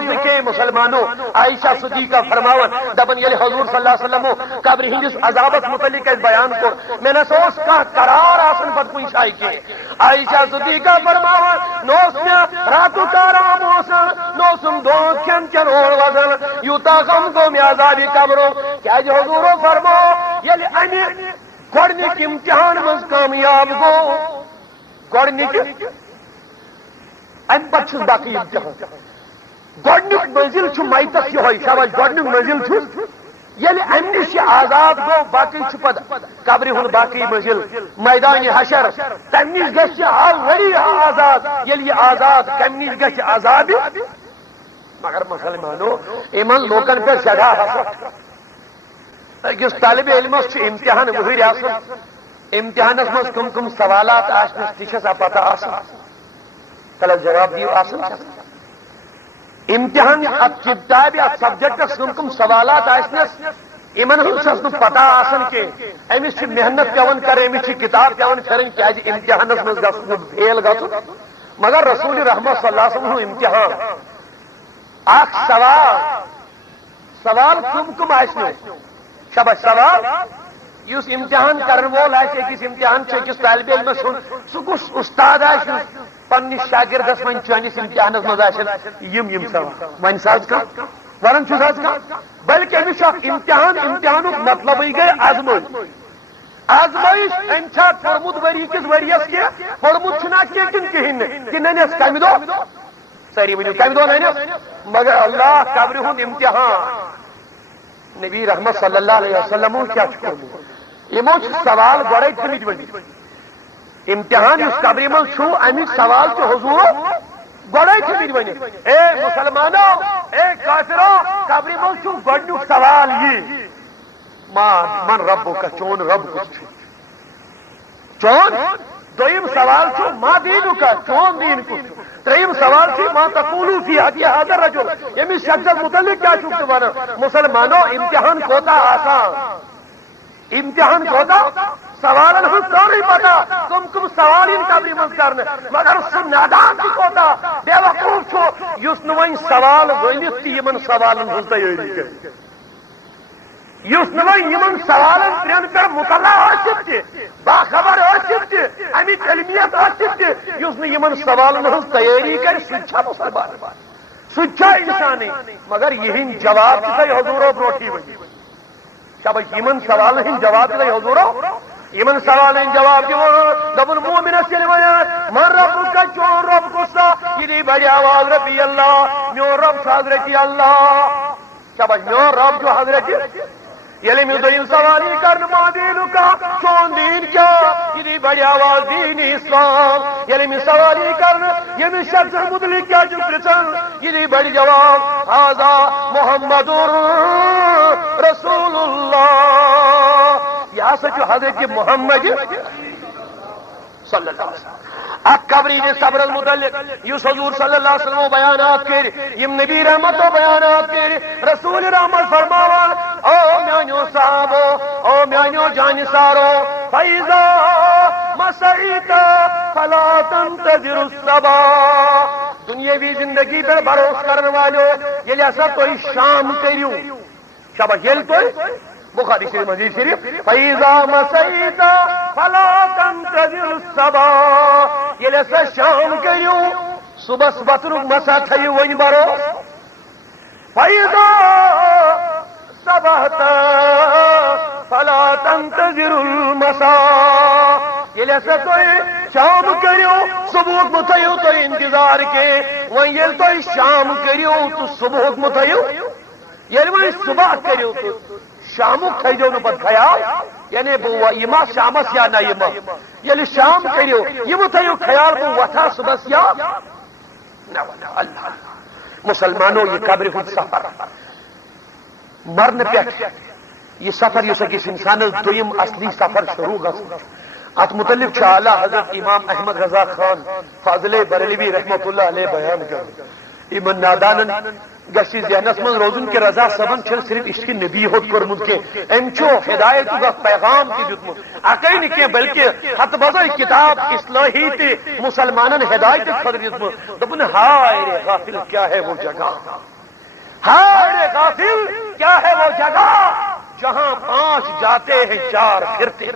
کے مسلمانوں عائشہ صدیقہ فرماون دبن یل حضور صلی اللہ علیہ وسلم قبر ہندس عذابت متعلق بیان کو میں نے سوچ کا قرار آسن پت کن شائی کے عائشہ صدیقہ فرماون نوس میں راتو کارام ہوسن نوسم دو کھن کن اور وزن یوتا غم کو میں عذابی قبروں کیا جو حضورو فرمو یل انی گوڑنک امتحان مز کامیاب گو گوڑنک ان پتہ باقی امتحان گوڑنک منزل چھ میتس یہ شاباش گوڑنک منزل یل ام نش آزاد گو باقی پت قبر ہند باقی منزل میدان حشر تم نش گھ آلریڈی آزاد یل یہ آزاد کم نش گھ آزاد مگر مسلمانوں ان لوکن پہ سٹھا حسرت اکس طالب علمس امتحان مہر آسان امتحانس مز کم کم سوالات آسنس تہ پتہ آسان تلس جواب دیو آسان امتحان ات کتاب ات سبجیکٹس کم کم سوالات آسنس ان پتہ آسان کہ امس محنت پیون کر امس کتاب پیون پھرن کیا امتحانس مز فیل گھن مگر رسول رحمت صلی اللہ علیہ وسلم امتحان اخ سوال کم کم آسن شبہ سوال اس امتحان کرن وول اکس امتحان اکس طالب علم سن سہ کس استاد پنس شاگردس ون چانس امتحانس مز سوال ون ساز ون بلکہ امس امتحان امتحان مطلب گئی آزمائش آزمائش ام پورمت وری کس ورس کی پورمت چھنا کی کن کہین کہ ننس کم دہ ساری ورو کم دہ ننس مگر اللہ قبر ہند امتحان نبی رحمت صلی اللہ علیہ وسلم کیا یمو سوال گوڑے تھمت ورنت امتحان اس قبر مز امیک سوال حضور گوڑے تھمت ورنت اے مسلمانوں اے کافرو قبر مز گوڑنک سوال یہ من رب کا چون رب کس چون دویم سوال ما دین کا چون دین کس تریم سوال ما تقولو فی حقی هذا الرجل یمی شخص متعلق کیا چکتے وانا مسلمانوں امتحان کوتا آسان امتحان کوتا سوالن ہم سوری پتا تم کم سوال ان قبری مز کرنے مگر سن نادان کی کوتا بے وقوف چھو یس نوائن سوال ونیت تی یمن سوالن ہم تیاری کر یس نوائن یمن سوالن پرین پر مطلع آسف تی باخبر آسف تی امیت علمیت آسف تی یس نو یمن سوالن ہم تیاری کر سچا مسلمان سچا انسانی مگر یہن جواب تی حضورو بروٹی ونی شب یمن سوال ہند جواب دے حضورو یمن سوال ہند جواب دیو دبن مومن اسل بیان من رب کا چون رب گسا یہ بڑی آواز ربی اللہ میو رب حضرت اللہ شب میو رب جو حضرت یلی میں دین سوالی کرن ما دین کا چون دین کیا یہ بڑی آواز دین اسلام یلی میں سوالی کرن یہ میں شخص مدلک کیا جو پرچن یہ بڑی جواب هذا محمد رسول اللہ یا سچ حضرت محمد صلی اللہ علیہ وسلم اب قبری نے صبر المتعلق یس حضور صلی اللہ علیہ وسلم بیانات کر یم نبی رحمت و بیانات کر رسول رحمت فرماوان او میانیو صحابو او میانیو جانسارو فیضا مسعیتا فلا تنتظر الصبا دنیاوی زندگی پر بھروس کرنے والو یہ ایسا تو شام کریو شاباش یل تو بخاری شریف مزید شریف فیضا مسعیتا فلا تنتظر الصبا یہ لسا شام کریو صبح صبح مسا تھئی ون برو فیضا صبحتا فلا تنتظر المسا یہ لسا تو شام کریو صبح متھیو تو انتظار کے ون یل تو شام کریو تو صبح متھیو یل ون صبح کریو تو شامو کھیجو نو پت خیال یعنی یما شامس یا نہ یما یعنی شام کریو یم تھیو خیال بو وتھا صبح یا اللہ مسلمانوں یہ قبر خود سفر مرن پیٹ یہ سفر یہ سکس انسان دویم اصلی سفر شروع گا ات متعلق اعلی حضرت امام احمد رضا خان فاضل بریلوی رحمت اللہ علیہ بیان کر یمن نادانن گژھِ ذہنس من روزن کہ رضا صبن صرف عشق نبی ہوت کورمت کی ام ہدایت پیغام تہ دیتمت اکے نہ کی بلکہ ہت بزر کتاب اصلاحی تہ مسلمانن ہدایت خاطر دیتمت دپن ہائے رے غافل کیا ہے وہ جگہ، ہائے رے غافل کیا ہے وہ جگہ جہاں 5 جاتے ہیں 4 پھرتے۔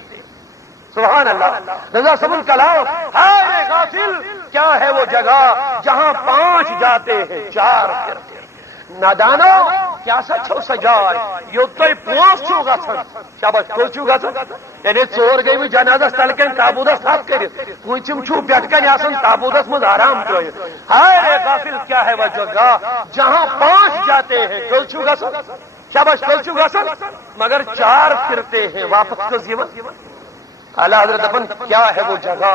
سبحان اللہ، رضا صبن کلام، ہائے رے غافل کیا ہے وہ جگہ جہاں 5 جاتے ہیں 4 پھرتے۔ نادانو کیا سا چھو سجائے یوت تھی 5 چھو گھن شاباش کل چھو گھن یعنی 4 گئی جنازس تلکن تابوتس ہاتھ کرت پوچھم چھو پیٹ کن آسان تابوتس مز آرام ترت۔ ہائے رے غافل کیا ہے وہ جگہ جہاں 5 جاتے ہیں کل چھو گھن شاباش کل چھو گھن مگر 4 پھرتے ہیں واپس کس یون۔ اعلی حضرت اپن کیا ہے وہ جگہ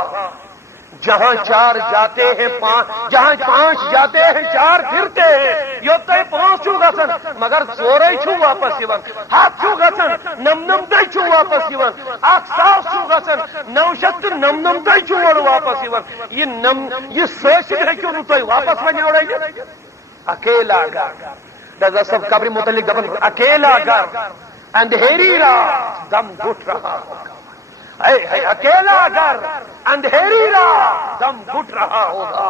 جہاں 4 جاتے ہیں 5 جہاں 5 جاتے ہیں 4 پھرتے ہیں یوت 5 چھو گھن مگر 4 چھو واپس یون، 7 چھو گھن 99 چھو واپس یون، 1,000 چھو گھن 999 چھو واپس یون۔ یہ سوچ ہے کیوں تھی واپس ون اور اکیلا گھر رضا صاحب قبر متعلق دپن اکیلا گھر اندھیری رات دم گھٹ رہا ہوگا، اکیلا گھر اندھیری رات دم گھٹ رہا ہوگا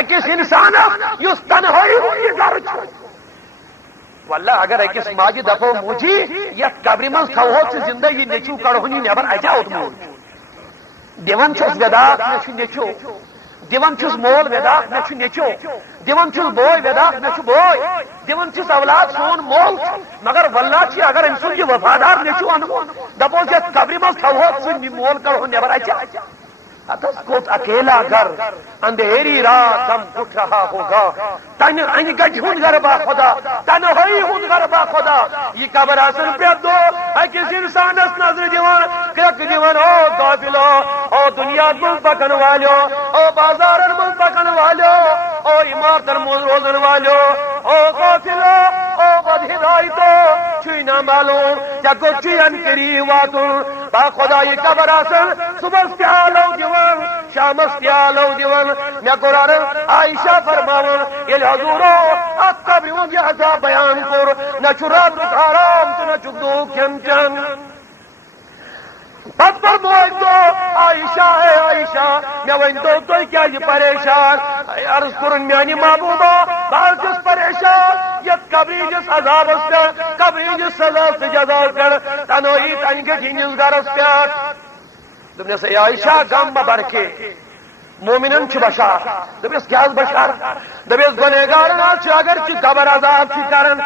اکس انسان اس تنہائی گھر واللہ اگر اکس ماجہ دپو موجی یت قبر من تھوہت زندگی نیچو کڑہنی نبر اجاوت موج دون چھس وداق مے نیچو دون چھس مول وداق مے نیچو دون چھس بوئے وداق مے بوئے دون چھس اولاد سون مول مگر واللہ چھ اگر ان سن یہ وفادار نیچو انو دپوس یت قبر من تھوہت سن مول کڑہن نبر اجا کوت اکیلا گھر اندھیری رات دم گھٹ رہا ہوگا تن ان گج ہند گھر با خدا تنہائی ہند گھر با خدا یہ قبر آسن پہ دو اکس انسانس نظر دیوان کرک دیوان او غافلو او دنیا من پکن والو او بازار من پکن والو او عمارتن من روزن والو او غافلو او بد ہدایتو چھوئی نہ معلوم جگو چھوئی انکری واتن با خدا یہ قبر آسن صبح پیالو دیوان شامس پیالو دیوان میں قرآن عائشہ فرماون یہ حضورو ات قبر یہ عذاب بیان کر نہ چرات حرام تو نہ چکدو کھن چن پت پر موج دو عائشہ ہے عائشہ میں ون تو کیا یہ پریشان عرض کرن میانی محبوبہ بار کس پریشان یت قبری جس عذاب اس پر قبری جس سزا سے جزا کر تنوئی تن کے جنس گرس پر دپنس اے عائشہ غم بڑھ کے مومنن چھ بشار دپنس کیا بشار دپنس گنہگارن اگر چھ قبر عذاب چھ کرن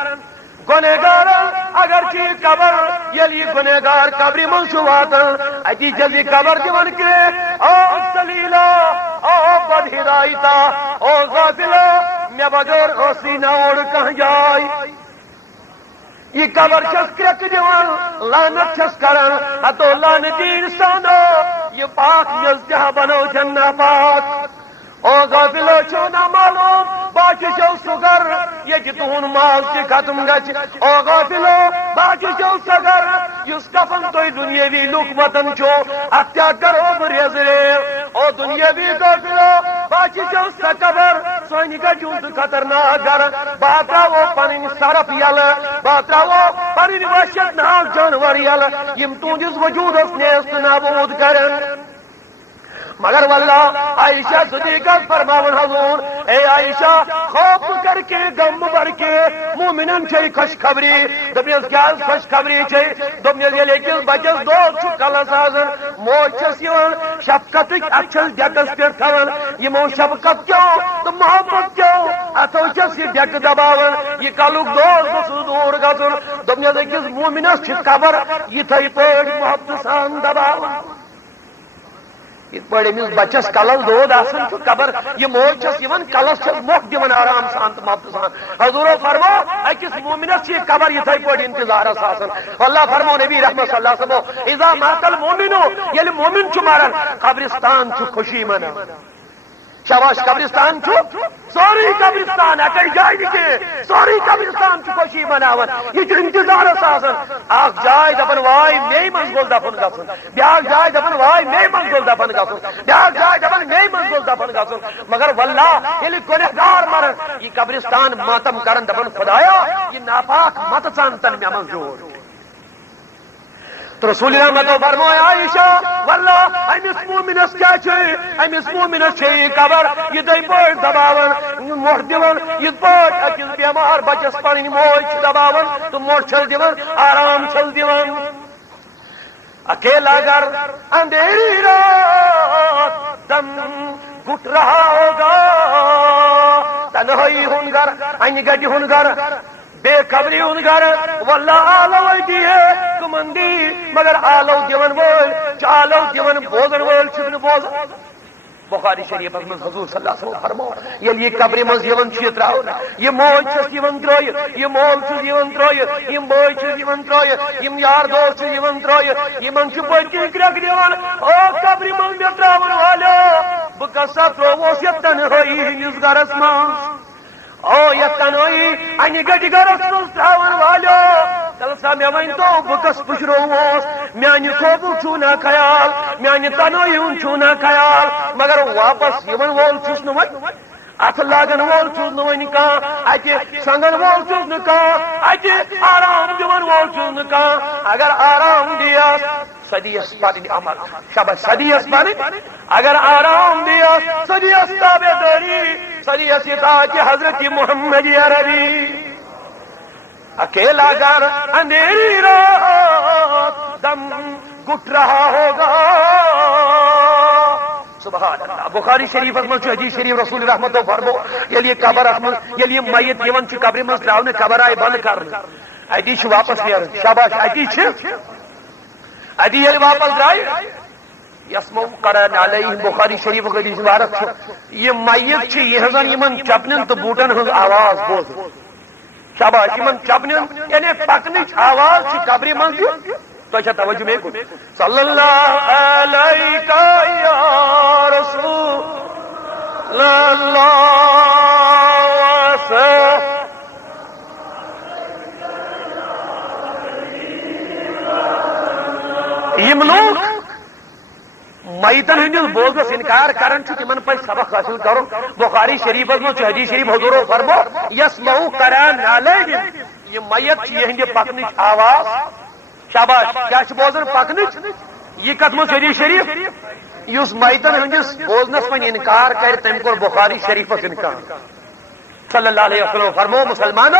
گنہگارن اگر چھ قبر یلی گنہگار قبر من چھ واتن اتی جلدی قبر دیون کے او سلیلا او بد ہدایتا او غافلا میں بغیر اوسی نہ اوڑ کہاں جائی یہ قبر چھس کرک دیوان لعنت چھس کرن ہتو لعنتی انسانو یہ پاک یزدہ بنو جنہ پاک او غافلو چھو نہ معلوم باچ چھو سگر یہ جتون مال چھ ختم گچ او غافلو باچ چھو سگر یس کفن توی دنیاوی لقمتن چھو اتیا کرو بریزرے او دنیاوی غافلو باچ چھو سکبر سوئنی کا جوند خطرناک گر باتراو پنن سرف یل باتراو پنن وحشت ناک جانور یل یم تونجس وجود اس نیست نابود کرن مگر واللہ عائشہ صدیقہ فرماون حضور اے عائشہ خوف کر کے غم بڑھ کے مومنن چھ خوشخبری دپیس کیا خوشخبری چھ دپیس یہ لیکن بچس دو چھ کلس آزن موج چھس یوان شفقت اچھس ڈیکس پہ تھون یمو شفقت کیوں تو محبت کیوں اتو چھس یہ ڈیک دباون یہ کلک دوست دور گژھن دپیس اکس مومنس چھ قبر یتھے پٲٹھۍ محبت سان دباون ات پڑ امس بچس کلس دود آسان قبر یہ موج چھس یوان کلس چھس موق دِوان آرام سان تو محبت سان حضورو فرمو اکس مومنس یہ قبر یتھے پٲٹھۍ انتظارس آسان اللہ فرمو نبی رحمت صلی اللہ علیہ وسلم اذا مات المؤمنو یل مومن چھ مران قبرستان چھ خوشی منان شاباش قبرستان سوری قبرستان اکڑ جائے سوری قبرستان خوشی مناون یہ انتظار اخ جائے دپن وائی مے من گول دفن گھن بیاکھ جائے دپن وائی مے من گول دفن گھن بیاکھ جائے دپن مے من گول دفن گھن مگر واللہ ییٚلہِ گۄنہگار مرن یہ قبرستان ماتم کرن دپن خدایا یہ ناپاک مت ژان تن مے من جوڑ تو رسول رحمت فرمایا عائشہ واللہ امس مومنس کیا امس مومنس یہ قبر یہ دے پہ دباون موٹ دون یہ پہ اکس بیمار بچس پنن موج دباون تو موٹ چھل دون آرام چھل دون اکیلا گھر اندھیری رات دم گٹ رہا ہوگا تنہائی ہن گھر ان گڈ ہن گھر بے خبری ہن گھر واللہ آلو ہے کمندی مگر آلو دیون وول چالو دیون بوزن وول چھن بوزن بخاری شریف میں حضور صلی اللہ علیہ وسلم فرمایا یل یہ قبر مز یون چھ تراو یہ موج چھ یون تروی یہ مول چھ یون تروی یہ بوے چھ یون تروی یہ یار دوست چھ یون تروی یہ من چھ پتی کرک دیوان او قبر مز مے تراون والو بکسا ترووس یتن ہوئی نس گرس مز او یتن ہوئی ان گڈ گرس مز تراون والو تل سا مے ون تو بکس پشرووس میانہ خوبو چھونا خیال میانہ تنوئی ہن چھونا خیال مگر واپس یمن وول چھس نہ ون ات لاگن وول چھس نہ ون کان اتہ سنگن وول چھس نہ کان اتہ آرام دون وول چھس نہ کان اگر آرام دیاس صدیس پنن عمل شاباش صدیس پنن اگر آرام دیاس صدیس تابع داری صدیس اطاعت حضرت محمد عربی اکیلا گھر اندھیری رات دم گٹ رہا ہوگا سبحان اللہ بخاری شریف من حدیث شریف رسول رحمت فرمو یل قبر یل میت یون قبر من تراؤن قبر آئی بند کرنے ادی واپس نیرن شاباش ادی یل واپس درائے یسمو قرن علیہ بخاری شریف حدیث مبارک یہ میت یہ زن یمن چپنن تو بوٹن ہز آواز بوز شاباش یمن چپنن یعنی پکنچ آواز قبر من تو توجہ میں صلی اللہ علیہ یا رسول اللہ یم لوگ میتن ہندس بوزنس انکار کران تمن پہ سبق حاصل کرو بخاری شریف من حدیث شریف حضور فرمو یسمعوا قران علیہم یہ میت یہ پکنچ آواز شاباش کیا بوزن پکنچ یہ کت من حدیث شریف اس میتن ہندس بوزنس من انکار کر تم کو بخاری شریف انکار صلی اللہ علیہ وسلم فرمو مسلمانو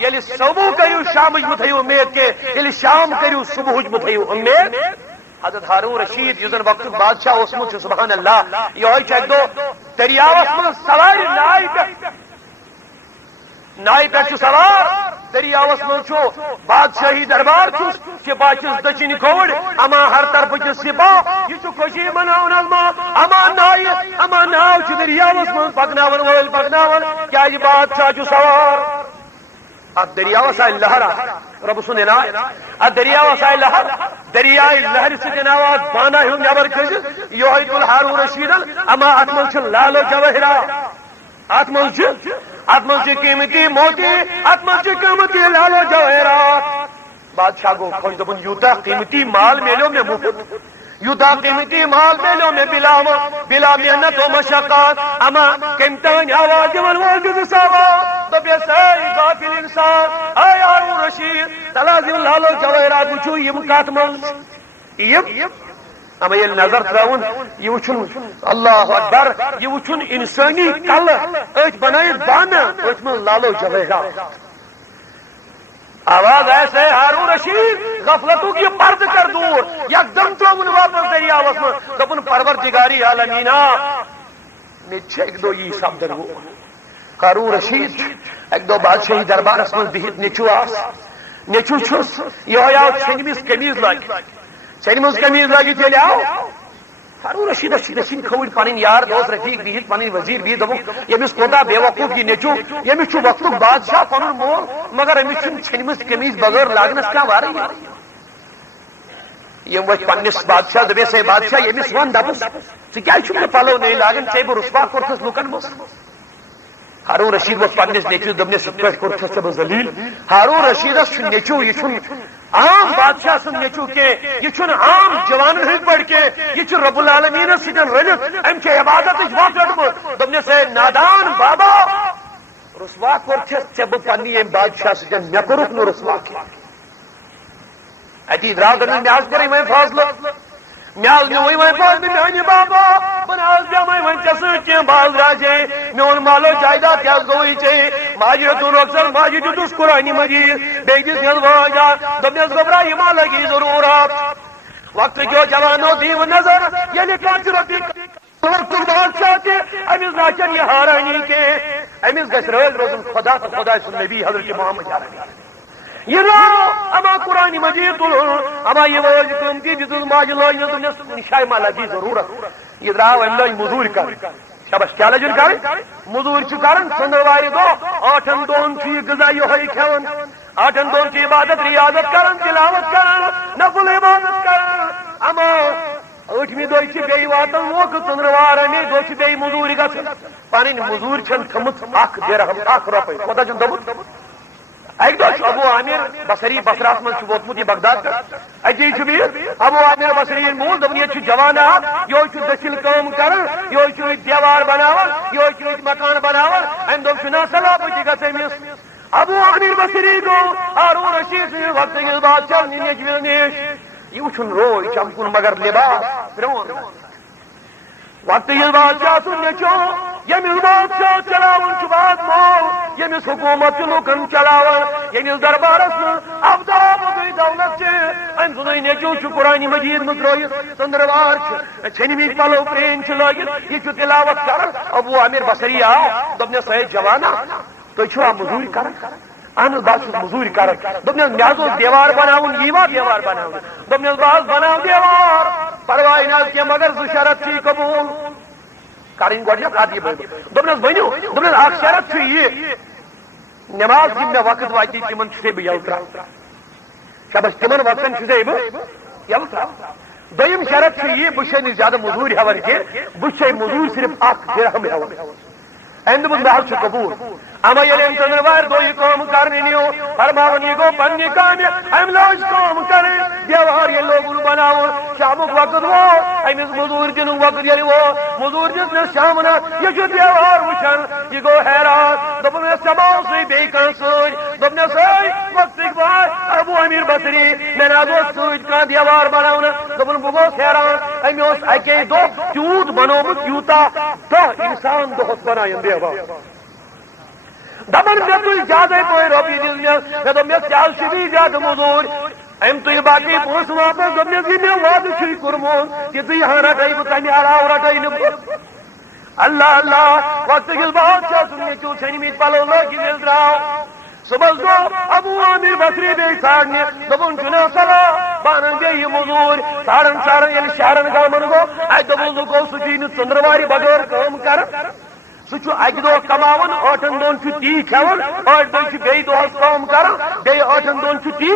یل صبح کرو شام متھیو امید کے یل شام کرو صبح متھیو امید حضرت ہارون رشید یزن وقت بادشاہ اسمت سبحان اللہ یہ دو دریاوس من سوار نائی پہ سوار دریاوس من بادشاہی دربار سپاہ چس دچن کھوڑ اما ہر طرف چھ سپاہ یہ خوشی مناون اما ناو دریاوس من پکناون وول پکناون کیا بادشاہ سوار ات دریاوس آئی لہر رب سن عنایت ات دریاوس آئی لہر دریائے لہر سن آواز بانا ہوں نبر کھج یہ تل ہارون رشیدن اما ات من لالو جواہرات ات من قیمتی موتی ات من قیمتی لالو جواہرات بادشاہ گو خوش دپن یوتا قیمتی مال میلو میں مفت یوتا قیمتی مال میلو میں بلا محنت و مشقات اما کمتان آواز من وجود سوا دبیس اے غافل انسان اے ہارون رشید تلازم لالو جواہرات وچو یم کات من اما یل نظر تراون یہ وچن اللہ اکبر یہ وچن انسانی کل ات بنائے بانا ات من لالو جواہرات آواز ایسے ہارون رشید غفلتوں کی پرد کر دور یکدم ترومن واپس دریاوس من دپن پروردگاری عالمینا نے ایک دو یہ شبد رو ہارون رشید ایک دو بادشاہی دربارس من بہت نیچو چھس یہ آو چھنمس قمیض لاگی تیل آو ہارون رشید دچن کھوڑ پن یار دوست رفیق بہت پن وزیر بھی دپک یمس کوتا بے وقوف یہ نیچو یمس وقت بادشاہ پن مول مگر امس چھنمس قمیض بغیر لاگنس کیا وارے یم وت پنس بادشاہ دپیس ہے بادشاہ یمس ون دپس ژٕ پلو نہیں لاگان ژے بہ رسوا کورتھس لکن مس ہارون رشید ووت پنس نیچوس دپنس یت پٲٹھۍ کورتھس ژےٚ بہٕ ذلیل ہارون رشیدس چھُ نیچو یہ عام بادشاہ سن نیچو کی یہ عام جوانن ہند پڑھ کے یہ رب العالمین سن رلت ام چھ عبادت وقت رٹمت دپنس ہے نادان بابا رسوا کورتھس ژےٚ بہٕ پننہِ یم بادشاہ سن مے کورُکھ نہٕ رسوا کینٛہہ اتی درٛاو دپن مےٚ حظ کوٚرُے وۄنۍ فٲصلہٕ مےٚ حظ نیوٗوٕے وۄنۍ فٲصلہٕ میانہِ بابا بہٕ نہ حظ بیٚہمٕے وۄنۍ ژےٚ سۭتۍ کینٛہہ باز راجے میون مال و جائیداد تہِ حظ گوٚوٕے ژےٚ ماجہِ ہیوٚتُن رۄخصت ماجہِ دیُتُس قرآنہِ مجیٖد بیٚیہِ دِژ مےٚ واجا دوٚپنس گھبرا یہِ ما لگی ضروٗرت وقت کیو جوانو دیو نظر ییٚلہِ کانٛہہ چھُ رۄپیہِ وقتُک بادشاہ تہِ أمِس ناچن یہِ حٲرانی کینٛہہ أمِس گژھِ رٲضۍ روزُن خدا تہٕ خۄداے سُنٛد نبی حضرت محمد یہ راو اما قرآن مجید تلن اما یہ وٲج قۭمتی دِژٕس ماجہِ لٲجنس دوٚپنس نِشاے ما لگی ضروٗرت یہ درٛاو أمۍ لٲج موٚزوٗرۍ کرٕنۍ شبس کیا لجن کرٕنۍ موٚزوٗرۍ چھِ کران ژٔنٛدٕروارِ دۄہ 8 دۄہن چھُ یہِ غذا یِہوٚے کھٮ۪وان 8 دۄہن چھِ عبادت ریاضت کران تلاوت کران نفل عبادت کران اما 8مہِ دۄہ چھِ بیٚیہِ واتان موقعہٕ ژٔنٛدٕروار اَمے دۄہ چھِ بیٚیہِ موٚزوٗرۍ گژھان پنٕنۍ موٚزوٗرۍ چھَن تھٔمٕژ 1 درہم 1 رۄپے کوتاہ چھُن دوٚپمُت اکہ دۄہ چھُ ابو عامر بصری بصراہس منٛز چھُ ووتمُت یہِ بغداد پٮ۪ٹھ اتی چھُ بِہِتھ ابو عامر بصری موٗل دوٚپُن ییٚتہِ چھُ جوان اکھ یہوے چھُ دٔسِل کٲم کران یہوے چھُ ییٚتہِ دیوار بناوان یہوے چھُ ییٚتہِ مکان بناوان امہِ دوٚپ چھُنا سلاپتی گژھِ أمِس ابو عامر بصری گوٚو ہارون رشید سٕنٛدِ وقتہٕ کِس بادشاہ نیچوِس نِش یہِ وٕچھُن روے چمکُن مگر لباس پرٛون وقتہٕ کِس بادشاہ سُنٛد نیچو ییٚمِس بادشاہ چلاوان چھُ باد مول ییٚمِس حکوٗمت چھُ لُکن چلاوان ییٚمِس دربارس منٛز آفتاب گٔے دولت چھِ أمۍ سُنٛدُے نیچو چھُ قرآنہِ مجیٖد منٛز ترٲیِتھ ژٔنٛدٕروار چھِ ژھیٚنمٕتۍ پلو پرٛٲنۍ چھِ لٲگِتھ یہِ چھُ تلاوت کران ابو عامر بصری آو دوٚپنس ہے جوانا تُہۍ چھِوا موٚزوٗرۍ کران اہن حظ بہٕ حظ چھُس موٚزوٗرۍ کران دوٚپنس مےٚ حظ اوس دیوار بناوُن ییٖوا دیوار بناونہٕ دوٚپنس بہٕ حظ بناو دیوار پرواے نہٕ حظ کینٛہہ مگر 2 شرط چھی قبوٗل کرٕنۍ گۄڈنیٚتھ ادٕ یہِ دوٚپنس ؤنِو دوٚپنس اکھ شرط چھُ یہِ نماز یِم مےٚ وقت واتی تِمن چھُسے بہٕ یلہٕ ترٛاوان شبس تِمن وقتن چھُسے بہٕ یلہٕ ترٛاوان دوٚیِم شرط چھُ یہِ بہٕ چھُسے نہٕ زیادٕ موٚزوٗرۍ ہٮ۪وان کینٛہہ بہٕ چھُسے موٚزوٗرۍ صرف 1 درہم ہٮ۪وان أمۍ دوٚپُن مےٚ حظ چھُ قبوٗل اما ییٚلہِ أمۍ ژٔنٛدٕروارِ دۄہ یہِ کٲم کرنہِ نیوٗ فرماوان یہِ گوٚو پننہِ کامہِ أمۍ لٲج کٲم کرٕنۍ دیوار ییٚلہِ لوگُن بناوُن شامُک وقت ووت أمِس موٚزوٗرۍ دِنُک وقت ییٚلہِ ووت موٚزوٗرۍ دِژنس شامن یہِ چھُ دیوار وٕچھان یہِ گوٚو حیران دوٚپُن ژےٚ ما اوسُے بیٚیہِ کانٛہہ سۭتۍ دوٚپنس ہے وقتٕکۍ باد ابو عامر بصری مےٚ نہ حظ اوس سۭتۍ کانٛہہ دیوار بناونہٕ دوٚپُن بہٕ گوٚوُس حیران أمۍ اوس اکے دۄہ تیوٗت بنومُت یوٗتاہ 10 اِنسان دۄہس بناون دیوار دپان مےٚ تُلۍ زیادے پٲٹھۍ رۄپیہِ دِژ مےٚ دوٚپمس ژےٚ حظ چھِ بیٚیہِ زیادٕ موٚزوٗرۍ أمۍ تُلۍ باقٕے پونٛسہٕ واپس دوٚپنس یہِ مےٚ وعدٕ چھُے کوٚرمُت تِژٕے ہن رٹے بہٕ تمہِ علاوٕ رٹے نہٕ بہٕ اللہ اللہ وقتہٕ کِس بادشاہ سُنٛد نیچوٗ ژھیٚنمٕتۍ پلو لٲگِتھ ییٚلہِ درٛاو صبحس گوٚو ابو عامر بصری بیٚیہِ ژھانٛڈنہِ دوٚپُن چھُنا صلاح بہٕ انن بیٚیہِ موٚزوٗرۍ ژھانٛڈان ییٚلہِ شہرن گامن گوٚو اَتہِ دوٚپُن لُکو سُہ چھُے نہٕ ژٔنٛدٕروارِ بغٲر کٲم کران سُہ چھُ اکہِ دۄہ کماوان 8 دۄہن چھُ تی کھٮ۪وان 8 دۄہ چھُ بیٚیہِ دۄہس کٲم کران بیٚیہِ 8 دۄہن چھُ تی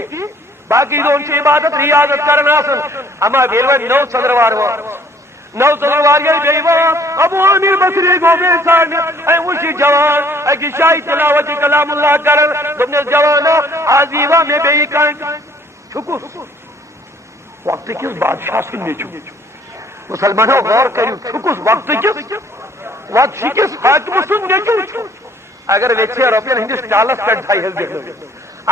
باقٕے دۄہن چھِ عبادت ریاضت کران آسان اما ییٚلہِ وۄنۍ 9 ژٔنٛدٕروار ووت 9 ژٔنٛدٕروار ییٚلہِ بیٚیہِ ووت ابو عامر بصری گوٚو بیٚیہِ ژھانٛڈنہِ أمۍ وٕچھ یہِ جوان أکِس جایہِ تلاوت کلام اللہ کران دوٚپنس جوانا آز ییٖوا مےٚ بیٚیہِ کانٛہہ چھُکُس وقتہٕ کِس بادشاہ سُنٛد نیچوٗ مسلمانو غور کٔرِو چھُکُس وقتہٕ کِس وقتٕکِس حاکمہٕ سُنٛد نیچوٗ چھُ اگر ویژھے رۄپین ہٕنٛدِس ٹالس پٮ۪ٹھ تھایہِ بیٚہنٲوِتھ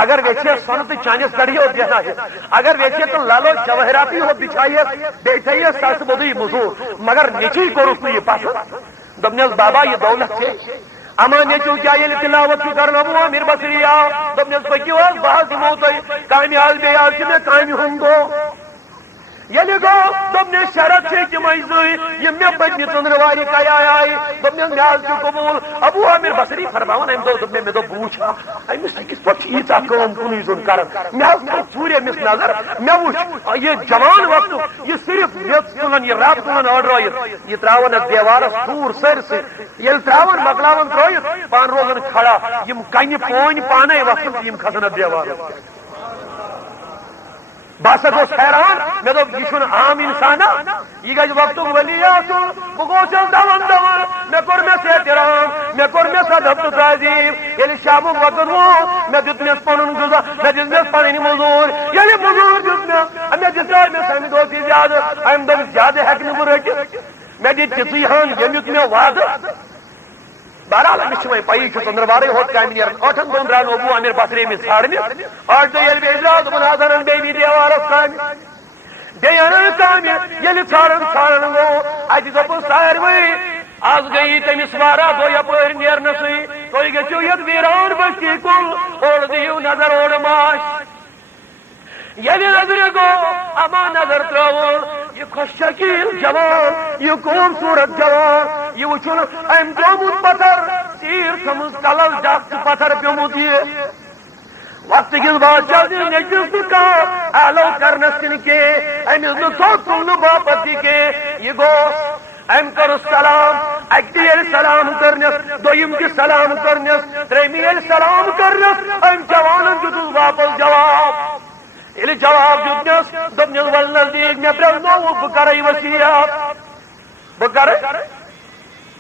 اگر ویژھے سۄنہٕ تہٕ چانِس پٮ۪ٹھ یوت بیٚہنٲوِتھ اگر ویژھے تہٕ لالو جوہراتٕے یوت بِچھٲیِتھ بیٚیہِ تھٲیِس ساسہٕ بوٚدُے موٚزوٗر مگر نیچی کوٚرُس نہٕ یہِ پسنٛد دوٚپنس بابا یہِ دولت ژےٚ اما نیچوٗ کیٛاہ ییٚلہِ تلاوت چھُ کران ابو عامر بصری آو دوٚپنس پٔکِو حظ بہٕ حظ دِمو تۄہہِ کامہِ حظ بیٚیہِ حظ چھُ مےٚ کامہِ ہُنٛد دۄہ ییٚلہِ گوٚو دوٚپنس شرط چھِ تِمے 2 یِم مےٚ پٔتمہِ ژٔنٛدٕروارِ کیٛاہ آیہِ دوٚپنس مےٚ حظ چھُ قبوٗل ابو عامر بصری فرماوان أمۍ دوٚپ مےٚ دوٚپ بہٕ وٕچھِ أمِس أکِس پٲٹھۍ چھِ ییٖژاہ کٲم کُنُے زوٚن کران مےٚ حظ کھٔژ ژوٗرِ أمِس نظر مےٚ وٕچھ یہِ جوان وقتُک یہِ صرف میٚژ تُلان یہِ رب تُلان أڑرٲیِتھ یہِ ترٛاوان اَتھ دیوارس دوٗر سٲرسٕے ییٚلہِ ترٛاوان مۄکلاوان ترٲیِتھ پانہٕ روزان کھڑا یِم کنہِ پٲنۍ پانے وۄتھان تہٕ یِم کھسان اَتھ دیوارس پٮ۪ٹھ سُہ چھُ وقتہٕ کِس بادشاہ سُنٛد نیچوٗ مسلمانو غور کٔرِو چھُکُس وقتہٕ کِس وقتٕکِس حاکمہٕ سُنٛد نیچوٗ ژٔنٛدٕروارِ دۄہ بس گوس حیران مے دوپ یہ چھن عام انسانا یہ گژھِ وقتک ولی آسُن بہٕ گوٚژھُس دون دون مے کوٚر مےٚ احترام مے کوٚر مےٚ ادب تہٕ تہذیٖب ییٚلہِ شامُک وقت ووت مے دیُتمس پنُن غذا مے دِژمس پنٕنۍ موٚزوٗرۍ ییٚلہِ موٚزوٗر دیُت مے دِژاے مےٚ سمہِ دۄہ تہِ زیادٕ امہِ دوٚپ زیادٕ ہیٚکہٕ نہٕ بہٕ رٔٹِتھ مے دِتۍ تِژٕے ہن ییٚمہِ دیُت مےٚ وعدٕ بہرحال امس چھ پی ژندروارے ہوت کامہ نیران 8 دۄہن درٛاو ابو عامر بصری أمِس ژھانڈنہِ 8 دۄہ ییٚلہِ بیٚیہِ درٛاو دوٚپُن حظ انن بیٚیہِ دیوارس کامہِ بیٚیہِ انن کامہِ ییٚلہِ ژھانڈن گوٚو اتہِ دوٚپُن ساروٕے آز گٔیی تٔمِس واریاہ دۄہ یپٲرۍ نیرنسٕے تُہۍ گٔژھِو یتھ ویران بستی کُن اورٕ دِیِو نظر اورٕ ماش ییٚلہِ نظرِ گوٚو اما نظر ترٛٲوُن یہ خوش شکیل جوان یہ خوبصورت جوان یہ وچھن ام ترومت پتھر سیر تھمز کلل ڈاک پتھر پیومت یہ وقت کس بادشاہ نیچس نکان آلو کرنس کن کے امس نوٹ تلن باپت کے یہ گوس ام کر سلام اکتی سلام کرنس دویم کی سلام کرنس تریمی سلام کرنس ام جوان دیتس واپس جواب ییٚلہِ جواب دیُتنس دوٚپنس ول نزدیٖک مےٚ پرٛزنووُکھ بہٕ کرے وصیت بہٕ کرے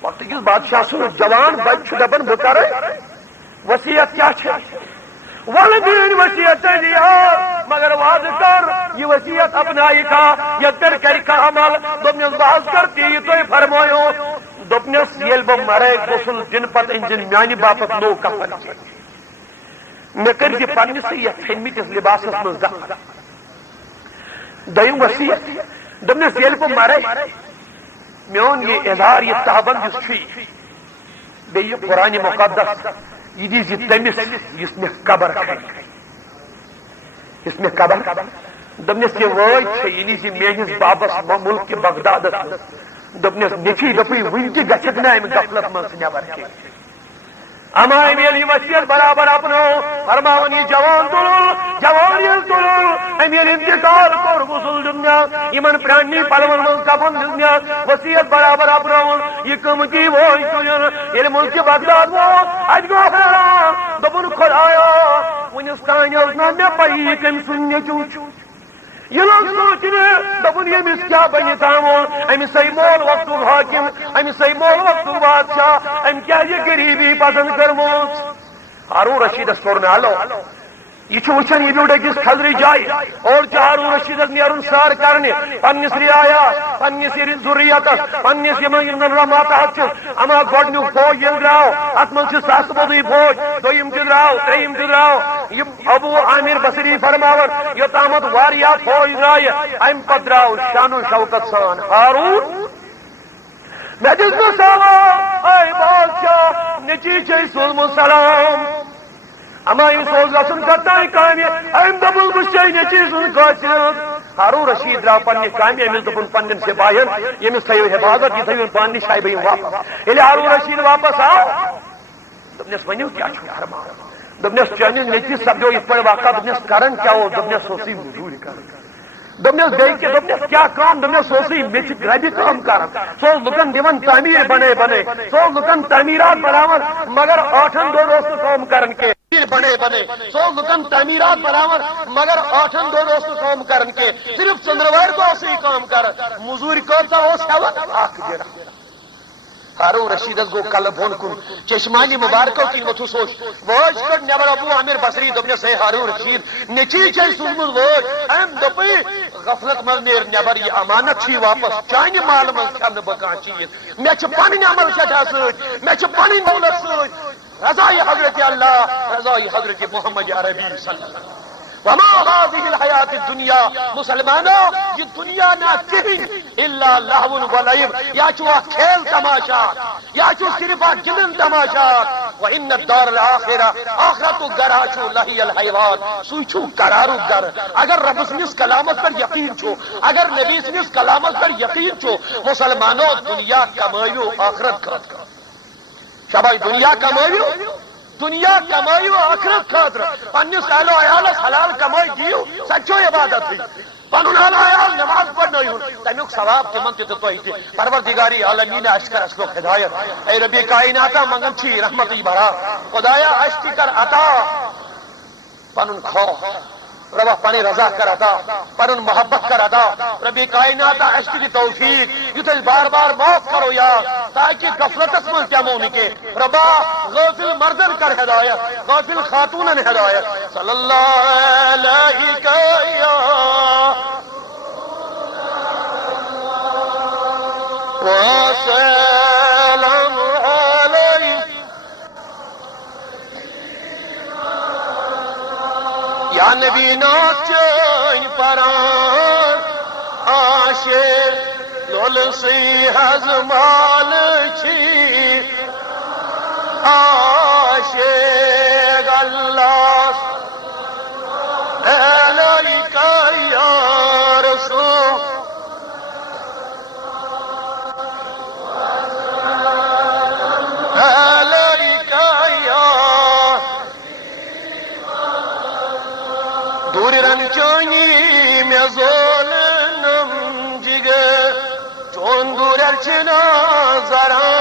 وقت کس بادشاہ سُنٛد جوان بچہ چھُ دپان بہٕ کرے وصیت کیٛاہ چھِ ول میٛٲنۍ وصیت ژٕ یاد مگر وعدٕ کر یہِ وصیت اپنایہِ کھا یتھ پٮ۪ٹھ کرِ کانٛہہ عمل دوٚپنس بہٕ حظ کر تی تۄہہِ فرمٲیو دوٚپنس ییٚلہِ بہٕ مرے غسل دِنہٕ پتہٕ أنزِن میٛانہِ باپتھ نوٚو کفن مے کر پنسے یتھ ژھنمتس لباسس من دفن دویم وصیت دپنس ییٚلہِ بہٕ مرے میون یہ اظہار یہ تابند یُس چھُ بیٚیہِ یہِ قرآنِ مقدس یہ دیٖزِ تٔمِس یُس مےٚ قبر کھنہِ یُس مےٚ قبر دپنس یہِ وٲج چھِ یہِ نیٖزِ میٲنِس بابس مُلکہِ بغدادس منٛز دپنس نیٚچی دپٕے وُنہِ تہِ گژھکھ نہٕ امہِ غفلت منٛز نٮ۪بر کینٛہہ اما امیل یہ وصیت برابر اپنو فرماون یہ جوان یل تلل امیل انتقال کور غسل دنیا یمن پرانی پلون من کفن دنیا وصیت برابر اپنو یہ قیمتی ووج تلل یل ملک بغداد وہ اج گو حیران دپن خدایا ونس تان ٲس نہ مےٚ پَیی کٔمۍ سُنٛد نیٚچوٗ چھُ یہ لوگ سوچنے دپن یمس کیا بنہِ تامون امس مول وقتک حاکم امس مول وقتک بادشاہ ام کیا یہ غریبی پسند کرمت ہارون رشیدس کوٚر نہٕ الو یہ وچھان یہ بیوٹ أکِس خضرِ جایہِ اور ہارون رشیدس نیرُن سار کرنہِ پننس رعایا پننس ذُریتس پننس یمن ماتحت چھُ اما گۄڈنیُک فوج ییٚلہِ درٛاو اتھ منٛز چھِ 7 بوٚدُے فوج دوٚیِم تہِ درٛاو ترٛیٚیِم تہِ درٛاو یِم ابو عامر بصری فرماون یوٚتامتھ واریاہ فوج درٛایہِ امہِ پتہٕ درٛاو شانو شوکت سان ہارون مےٚ دِژ نہٕ سلام اے بادشاہ نیٚچی چھے سوٗزمُت سلام اما یہ سوز گھن کتان کامہ ام دپن بہ چے نیچی سن خاصیت ہارون رشید درٛاو پننہِ کامہِ أمِس دوٚپُن پننٮ۪ن سپاہین ییٚمِس تھٲیِو حفاظت یہِ تھٲیِو پانہٕ نِش بہٕ یِمہٕ واپس ییٚلہِ ہارون رشید واپس آو دوٚپنس ؤنِو کیٛاہ چھُ فرماوان دوٚپنس چٲنِس نیٚچوِس سپدیو یِتھ پٲٹھۍ واقعہ دوٚپنس کران کیٛاہ اوس دوٚپنس سُہ اوسُے موٚزوٗرۍ کران دوٚپنس بیٚیہِ کیٛاہ دوٚپنس کیٛاہ کٲم دوٚپنس سُہ اوسُے مےٚ چھِ گرِ کٲم کران سُہ اوس لُکن دِوان تعمیٖر بنٲے بنٲے سُہ اوس لُکن تعمیٖرات بناوان مگر 8 دۄہن اوس نہٕ کٲم کران کینٛہہ بنے سو لکن تعمیرات بناون مگر 8 دۄہن اوس نہٕ کٲم کران کینٛہہ صرف ژندروارِ دۄہ اوسُے کٲم کران موٚزوٗرۍ کۭژاہ اوس ہٮ۪وان 1 دِنہٕ ہارون رشیدس گو کل بۄن کُن چشمانہِ مُبارکو کِنۍ ووٚتھُس اوس وٲج کٔڑ نٮ۪بر ابو عامر بصری دوٚپنس ہے ہارون رشید نیٚچی چھے سوٗزمُت وٲج أمۍ دوٚپُے غفلت منٛز نیرِ نٮ۪بر یہِ امانت چھُے واپس چانہِ مالہٕ منٛز کھٮ۪مہٕ نہٕ بہٕ کانٛہہ چیٖز مےٚ چھِ پنٕنۍ عمل سٮ۪ٹھاہ سۭتۍ مےٚ چھِ پنٕنۍ دولت سۭتۍ رضائی حضرت اللہ رضائی حضرت محمد عربی صلی اللہ علیہ وسلم وما هذه الحیات الدنیا مسلمانوں یہ دنیا نہ کہیں الا لہو و لعب یا چھو کھیل تماشا یا چھو صرف گندن تماشا وان الدار الاخرہ آخرت گرا چھو لہی الحیوان سوئی چھو قرارو گر اگر رب سنس کلامت پر یقین چھو اگر نبی سنس کلامت پر یقین چھو مسلمانوں دنیا کمائیو آخرت خاطر شبائی دنیا کمائیو آخرت خاطر پنس اہل و عیالس حلال کمائی دیو سچو عبادت پن اہل و عیال نماز پڑھن تمیک ثواب تمن تہ پروردگاری عالمین اس کر اصل ہدایت اے ربی کائناتا منگن چھی رحمت بھرا خدایا اس تہ کر عطا پن خوف ربا پانی رضا کر عطا پنن محبت کر عطا ربی کائنات عشق کی توفیق یوتھ بار بار معاف کرو یا تاکہ غفلت من کیا کے ربا غافل مردن کر ہدایت غافل خاتونن ہدایت صلی اللہ علیہ وسلم علیہ یا نبی ناچن پران عاشق لولسی حزمال چی عاشق اللہ علیکہ یا رسول علیکہ یا دور رنچانی میں زولنم جگہ چون دور ارچنا ذرا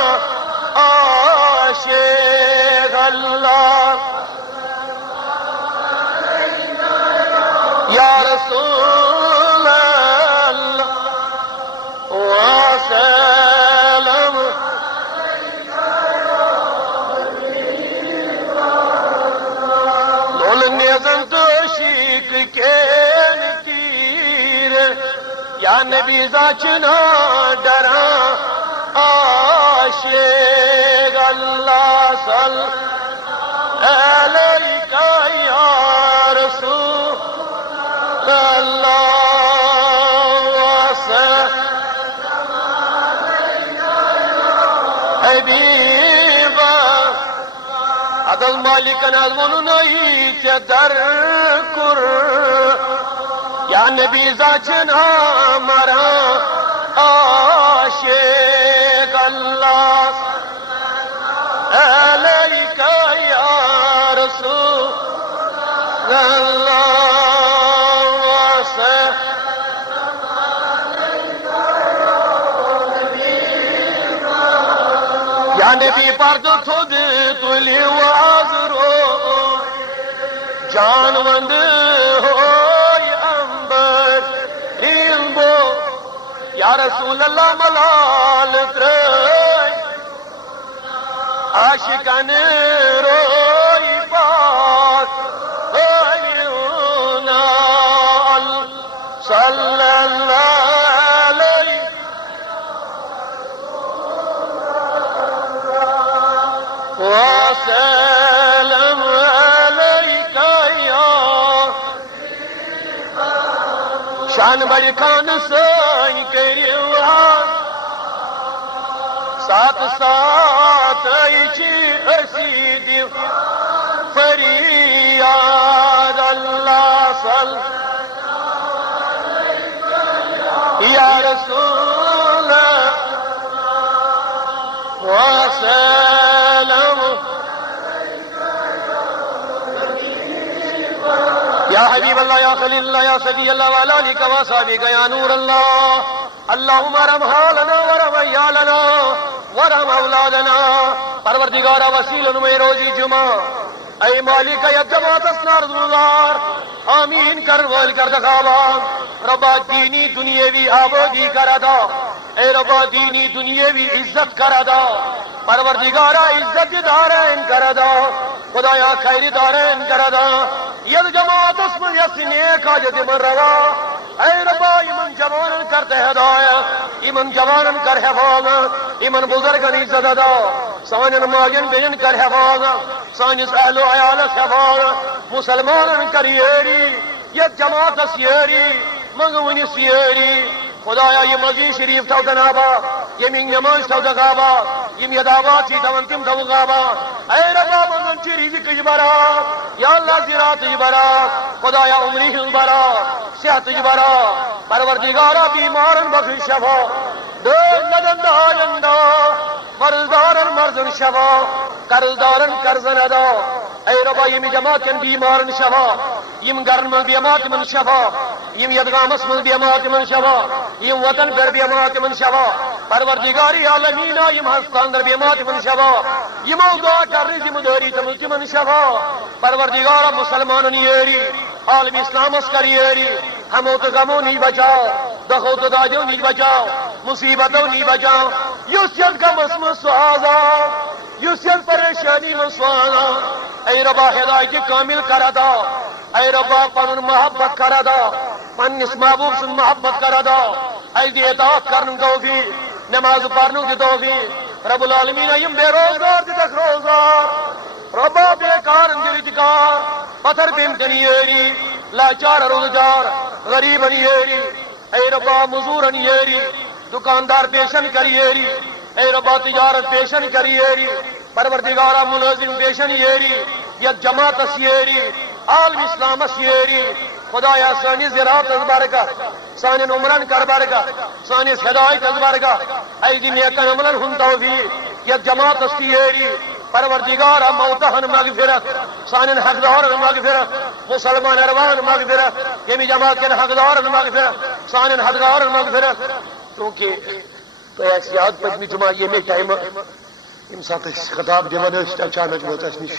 عاشق اللہ یا رسول اللہ وسلم نیزن تو شیک کین تیر یا نبی زاچنا ڈرا عاشق اللہ صلی علیکہ یا رسول اللہ وسلم حبیبہ عدل مالکن از منونی چه در کر یا نبی زاچنا مرا عاشق اللہ علیکہ یا رسول اللہ وسلم یا نبی پرد خود تلی وازرو جانوند ہوئی امبر ریلبو یا رسول اللہ ملال ترئی عاشقان روئی پاک ہوئیونا صلی اللہ علیہ وسلم علیکہ یا شان بڑی خان سائی کریوان ساتھ ساتھ ایچی اسید فریاد اللہ صلی یا رسول وسلم یا حبیب اللہ یا خلیل اللہ یا صفی اللہ وعلا علیک وصحبک یا نور اللہ اللہم ارحم حالنا ورحم عیالنا ورحم اولادنا پروردگار وسیل میں روزی جمعہ اے مالک یا جماعت اسنار ذوالار آمین کر وال کر دخابا ربا دینی دنیاوی آبادی کر ادا اے ربا دینی دنیاوی عزت کر ادا پروردگارا عزت دارین کر ادا خدایا خیر دارین کر ادا ید جماعت اسم یسنی کاجد من روا اے ربا ایمن جوانن کرتے ہدایت ایمن جوانن کر حفاظ ایمن بزرگن عزت ادا سانن ماجن بین کر حفاظ سانس اہل و عیالت حفاظ مسلمانن کر یری ید جماعت سیری منگونی سیری خدایا یہ مزی شریف تو دنابا یہ من نماز تو دغابا یہ یدابات چی تونتم تو غابا اے ربا مزن چی رزق جبرا یا اللہ زراعت جبرا خدایا عمری جبرا صحت جبرا پروردگارا بیمارن بخش شفا دل ندن دارندا مرزدارن مرزن شفا قرضدارن قرضن ادا اے ربا یہ جماعت بیمارن شفا یم گرن من بیمات من شفا یم یدغامس من بیمات من شفا یم وطن در بیمات من شفا پروردگاری عالمین یم ہستان در بیمات من شفا یم دعا کر رہی ذمہ داری تملک من شفا پروردگار مسلمان یری عالم اسلام اس کریری ہمو تو غمو نہیں بچاؤ دخو تو داجو نہیں بچاؤ مصیبتوں نہیں بچاؤ یس ید غمس من سہازا یس ید پریشانی من سہازا اے ربا ہدایت کامل کر ادا اے ربا پن محبت کر ادا پنس محبوب سن محبت کر ادا اے دی اطاعت کرن توفیق نماز پڑھن کی توفیق رب العالمین یم بے روزگار دتک روزگار ربا بیکار دلچکار پتھر دن کنیری لاچار روزگار غریب نیری اے ربا مزور نیری دکاندار پیشن کریری اے ربا تجارت پیشن کریری پروردگارا ملازم پیشن یری یت جماعت اسیری عالم اسلام اسیری خدایا سانی زراعت از برکت سانی عمران کر برکت سانی ہدایت از برکت اے دی نیکن عملن ہن توفیق یت جماعت اسیری پروردگارا موتہن مغفرت سانن حقدارن مغفرت مسلمان اروان مغفرت یمی جماعت کے حقدارن مغفرت سانن حقدارن مغفرت کیونکہ تو ایسی یاد پچھمی جمعہ یہ میں ٹائم ام سات خطاب دون اچانک ووت اس نش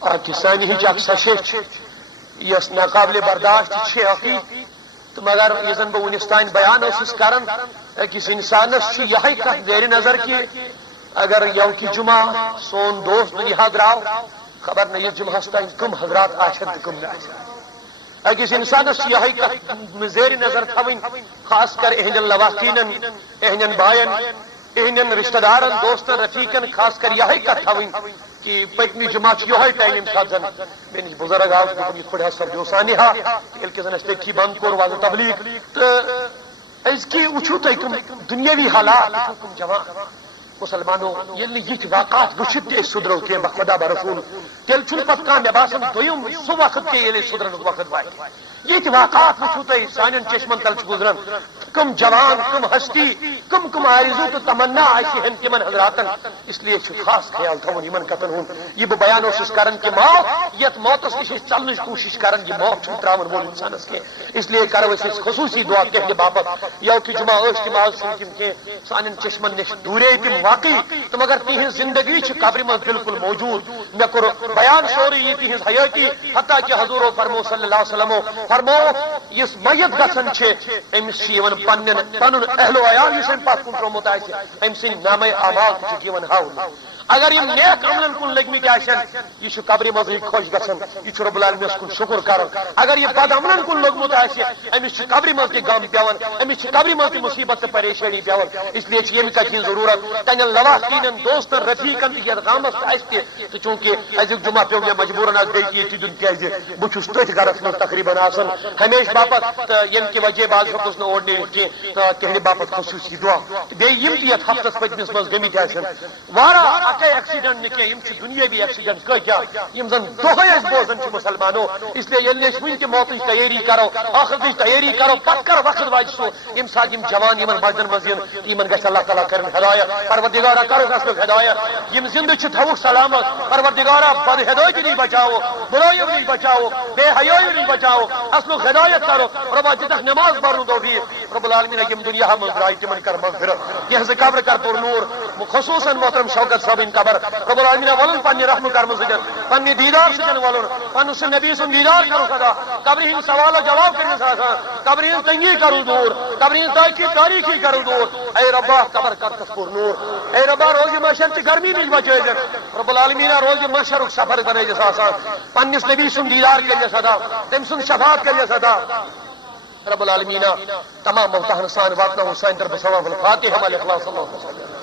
پاکستانی ہچ اکھ سچ یس ناقابل برداشت حقیق تو مگر یہ زن بہ ونس تان بیان اس کران اکس انسانس یہ کت زیر نظر کہ اگر یوم کی جمعہ سون دوست یہاں درو خبر نہیں جمعہ تین کم حضرات آشن تو کم نہ اکس انسانس یہ کت زیر نظر تھوین خاص کر اہن لواحقین اہن بائن اہن رشتہ دارن دوستن رفیقن خاص کر یہ کت تھوین کہ پکمی جمعہ یہ ٹائم سات زن میری بزرگ آؤ یہ پڑھا سب جو سانحہ یل کہ زن اس پکی بند کور واضح تبلیغ تو اس کی وچھو تو دنیاوی حالات کم جمع مسلمانوں یل یہ واقعات وچھت سدرو کی بخدا برسول تیل چھ پتہ کھانا مے باسان دویم سہ وقت کے یل سدرن وقت وات یہ واقعات وچھو تھی سان چشمن تل گزران کم جوان کم ہستی کم کم آرزو تو تمنا آن تمن حضراتن اس لیے خاص خیال تھون ان کتن ہند یہ بہ بیان اس کران کہ موت یت موتس نش چلن کوشش کران یہ موت تراون وول انسانس کے اس لیے کرو اس خصوصی دعا تہند باپت یو کہ جمعہ تم آز تم کہ سان چشمن نش دورے تم واقعی تو مگر تہذ زندگی قبر من بالکل موجود مے کور بیان سوری یہ تہذ حیاتی حتیٰ کہ حضور فرمو صلی اللہ علیہ وسلم فرمو اس میت گھن امس پن اہل و عیال اس پات کن ترومت ام سن نام اعمال ہاؤن اگر یہ نیک عملن کن لگمت یہ قبر مز خوش گھن یہ رب العالمین کن شکر کران اگر یہ بد عملن کن لوگمت امس قبر مز تہ غم پیوان امس قبر مز تہ مصیبت تو پریشانی پیوان اس لیے یم کت ضرورت تین لواحقین دوستن رفیقن یہ غامس تو چونکہ ازیک جمعہ پیو مے مجبورن آج بیٹی یہ دن کیاز بہت تھی گھرس من تقریباً آسان ہمیشہ باپت یم کہ وجہ بعض ہکس نا اور نیرت کی تہند باپت خصوصی دعا بیٚیہِ یم تہ یتھ ہفتس پتمس مز گمت واریاہ اکے ایکسیڈنٹ نہ کینٛہہ یم چھ دنیاوی ایکسیڈنٹ کیا یم زن دۄہے بوزان چھ مسلمانوں اس لیے ییٚلہِ أسۍ وٕنہِ تہِ موتٕچ تیٲری کرو آخرتٕچ تیٲری کرو پتہٕ کر وقت واتہِ سُہ ییٚمہِ ساتہٕ یم جوان یمن مسجدن منٛز ین یمن گژھِ اللہ تعالیٰ کرن ہدایت پروردگارا کرو اصلُک ہدایت یم زندٕ چھِ تھوُکھ سلامت پروردگارا بد ہدایتی نش بچاو برایو نش بچاو بے حیائی نش بچاو اصلُک ہدایت کرو ربا دِتکھ نماز پرن توفیق رب العالمین یم دنیا منٛز درٛاے تمن کر مغفرت یہنٛزٕ قبر کر پر نور خصوصاً محترم شوکت صٲبٕنۍ قبر رب العالمین ولن پنہ رحم کرم سۭتۍ پنہ دیدار سۭتۍ ولن پنن سُہ نبی سُنٛد دیدار کرو سدا قبر ہٕنٛدۍ سوال و جواب کرنس آسان قبر ہٕنٛز تنگی کرو دور قبر ہٕنٛز تاریخی کرو دور اے ربا قبر کر تس پر نور اے ربا روز محشر چہ گرمی نش بچٲیزن رب العالمین روز محشرک سفر بنٲیزس آسان پننس نبی سُنٛد دیدار کٔرزس ادا تٔمۍ سُنٛد شفاعت کٔرزس ادا رب العالمین تمام محتاجن سان واتناو سان طرف ثواب الفاتحہ والاخلاص اللہ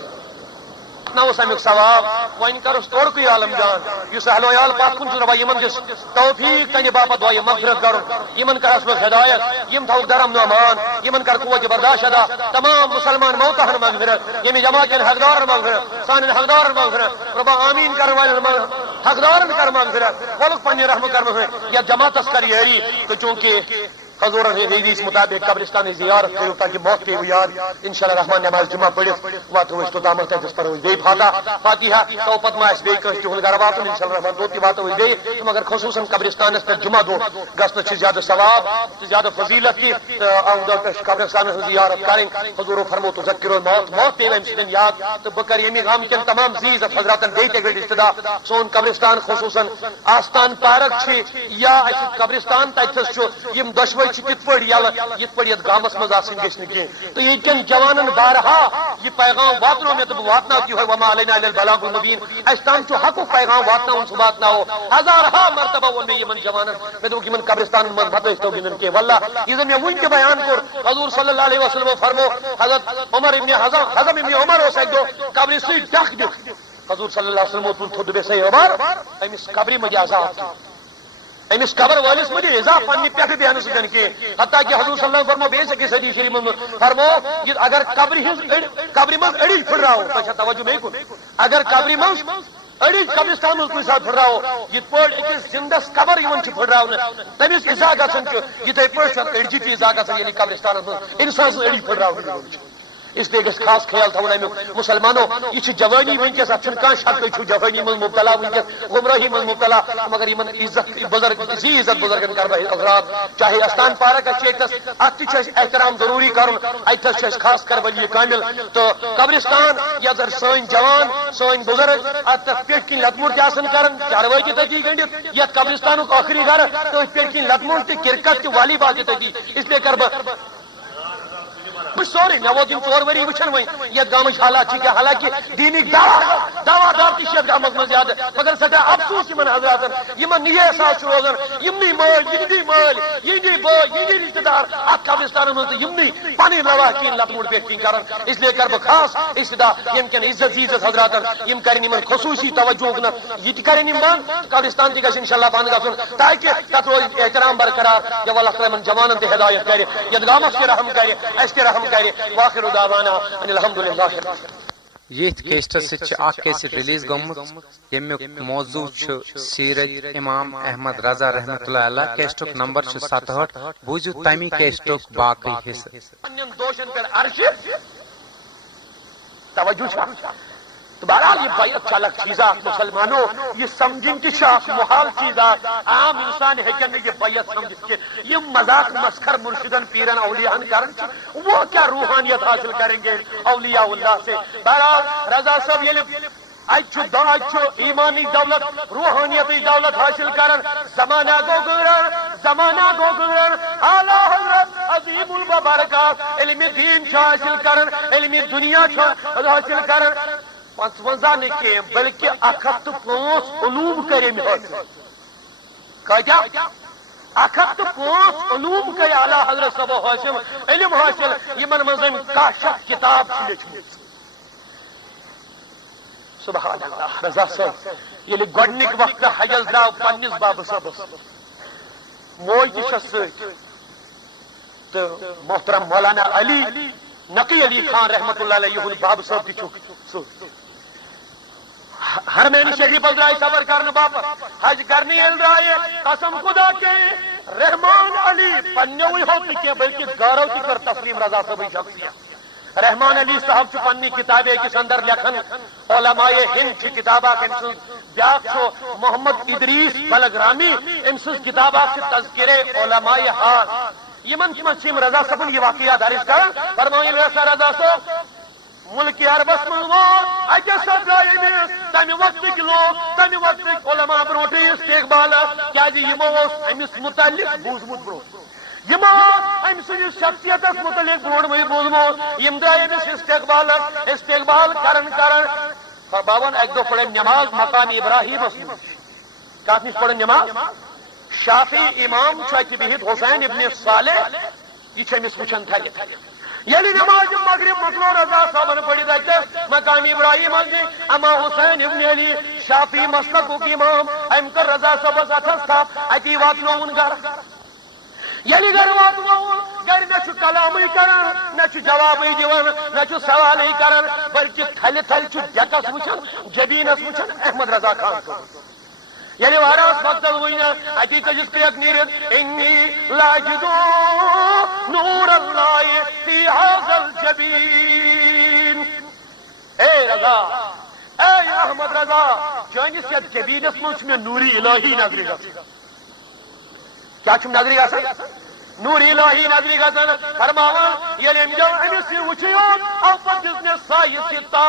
واتناوس امیک ثواب وۄنۍ کرس تورکُے عالم جان یُس اہل عیال پتھ کُن چھُ ربا یمن گژھِ توفیق تنہِ باپت دعایہِ مغفرت کرُن یمن کر اصلُک ہدایت یم تھوُکھ درم نو امان یمن کر قوت برداشت ادا تمام مسلمان موتاہن مغفرت ییٚمہِ جماعت کٮ۪ن حقدارن مغفرت سانٮ۪ن حقدارن مغفرت ربا آمیٖن کرن والٮ۪ن حقدارن کر مغفرت وولُکھ پننہِ رحمہٕ کرنہٕ یتھ جماعتس کر یٲری تہٕ چوٗنٛکہِ حضور حدیث مطابق قبرستان زیارت کرو تاکہ موت کے یاد انشاءاللہ رحمان نماز جمعہ پڑھت واتو اس تو دامت تس پر بے فاتحہ تو پت ما اس بے کہ ہن گھر واتو انشاءاللہ رحمان دو کی بات ہوئی گئی مگر خصوصا قبرستان اس پر جمعہ دو گشت چھ زیادہ ثواب زیادہ فضیلت کی قبرستان زیارت کریں حضور فرمو تو ذکروا الموت موت تے ہم سن یاد تو بکر یمی غم کے تمام عزیز حضراتن دیتے گئے استدا سون قبرستان خصوصا آستان پارک چھ یا قبرستان تتس چھ یم دشوئی چھ کت پڑ یل یت پڑ یت گامس مز آسن گژھن کی تو یہ کن جوانن بارہا یہ پیغام واتنو میں تو واتنا کی ہے وما علینا الا البلاغ المبین استان چھ حق پیغام واتنا ان سبات نہ ہو ہزارہا مرتبہ وہ میں یمن جوانن میں تو من قبرستان من مت تو گنن کے والله یہ میں وین کے بیان کر حضور صلی اللہ علیہ وسلم فرمو حضرت عمر ابن حزم ابن عمر ہو سکدو قبر سی ڈک دو حضور صلی اللہ علیہ وسلم تو دبے سے عمر امس قبر مجازات امس قبر والس مجھے اضافہ پنی پیٹ بیان سکن کے حتیٰ کہ حضور صلی اللہ علیہ وسلم بیس کی حدیث شریف میں فرمو اگر قبر مز اڑی پھڑ رہا ہو تو توجہ نہیں کن اگر قبر مز اڑی قبرستان مز کن ساتھ پھڑ رہا ہو یہ پڑ اکس زندس قبر یون پھڑ رہا ہو تمس ازا گھن یہ پڑ اڑجی تھی ازا گھن یعنی قبرستان انسان اڑی پھڑ رہا ہو اس لیے گھس خاص خیال تھون امیک مسلمانوں یہ جوانی ونکس ات کھانا شک تھی جوانی من مبتلا ونکس گمراہی من مبتلا مگر ان عزت بزرگ اسی عزت بزرگن کر حضرات چاہے استان پارک اتس ات احترام ضروری کرن اتس خاص کر ولی کامل تو قبرستان یا سن جوان سن بزرگ ات پیٹ کن لتمٹ تن کرن چاروٲے تہ تتی گنڈت یت قبرستان آخری گھر تو پیٹ کن لتمٹ تہ کرکٹ تہ والی بال تہ تتی اس لیے کر سوری مے ووت 4 ؤری وچھن وی یت گامچ حالات کیا حالانکہ دینک دعوا دار تہ گامس من زیادہ مگر سٹھا افسوس یمن حضراتن یمن یہ احساس روزان یمنی مال یہندی مال یہندی بو یہندی رشتہ دار ات قبرستان من یمنی پانی لوا کین لتمٹ پیٹ کین کرن اس لیے کر خاص استدا یم کن عزت حضراتن یم کرن یمن خصوصی توجہ نہ یہ کرن یم بند قبرستان تہ گژھِ انشاءاللہ بند گژھن تاکہ تت روز احترام برقرار یا اللہ تعالی من جوانن تہ ہدایت کرے یت گامس کے رحم کرے اس کے رحم کرے واخر دعوانا ان الحمدللہ. یہ کیسٹ کیسٹ ریلیز گمت یمیک موضوع سیرت امام احمد رضا رحمۃ اللہ علیہ کیسٹ نمبر 67 بوزو تمی کیسٹ باقی حصہ دوشن پر عرش توجہ تو بہرحال یہ بیعت چالک چیزات مسلمانوں یہ سمجھن کی شاخ محال چیزات عام انسان ہیکن یہ بیعت سمجھ کے یہ مذاق مسخر مرشدن پیرن اولیاء کرن وہ کیا روحانیت حاصل کریں گے اولیاء اللہ سے. بہرحال رضا صاحب یہ اچھو ایمانی دولت روحانیت دولت حاصل کرن زمانہ گو گزرن اعلی حضرت عظیم المبارکات علم دین حاصل کرن علم دنیا حاصل کرن 55 نہیں کی بلکہ 105 علوم کریم حاصل کیا 105 علوم کرے اعلی حضرت صاحب حاصل علم حاصل یمن مزم کاشف کتاب سبحان اللہ. رضا صاحب یل گڈنک وقت حجز درو پنس باب صاحب موج تہ تو محترم مولانا علی نقی علی خان رحمۃ اللہ علیہ باب صاحب تہ حرمین شریف درائے صبر کرنے باپت حج کرنے درائے قسم خدا کے رحمان علی پنوی ہوت کی بلکہ گارو کی کر تسلیم رضا صاحب شخصیت رحمان علی صاحب چھ پنی کتابیں کس اندر لکھن علماء ہند چھ کتابہ بیاق چھو محمد ادریس بلگرامی امسز کتابہ چھ تذکر علماء حال یمن چم رضا صاحب یہ واقعہ درج کر فرمائیں رضا صاحب ملک عربس من تمہ وقت لوگ تمہ وقت علماء برونٹھ استقبال امس متعلق بوزمت برو ام سندس شخصیت متعلق برونٹ میں بوزمو یم درائے امس استقبال کرن بابن اک دہ پڑھن نماز مقام ابراہیم کت نش پڑھن نماز شافی امام بہت حسین ابن صالح یہ امس وچن تھلت یلی نماز مغرب مکلو رضا صاحب پڑھی اتس مقام ابراہیم اما حسین ابن علی شافی مسلک امام ام کر رضا صاحب اتھس تھپ اتی واتنون گھر یلی گھر واتنون گھر نہ کلامی کران نہ جوابی دان نہ سوالی کران بلکہ تھل تھل ڈیکس وچان جبینس وچان احمد رضا خان صاحب یعنی واراس مقصد ہوئی اتی تجس کریک نیرد انی لاجدو نور اللہ فی هذا الجبین. اے رضا، اے احمد رضا، چانس یت جبینس من میں نوری الہی نظری گژھان. کیا چھم نظری گژھان؟ نوری الہی نظری گژھان. فرماوان ییٚلہِ أمۍ جو أمِس یہِ وٕچھِو او پتہٕ دِژنس سایہِ سِتا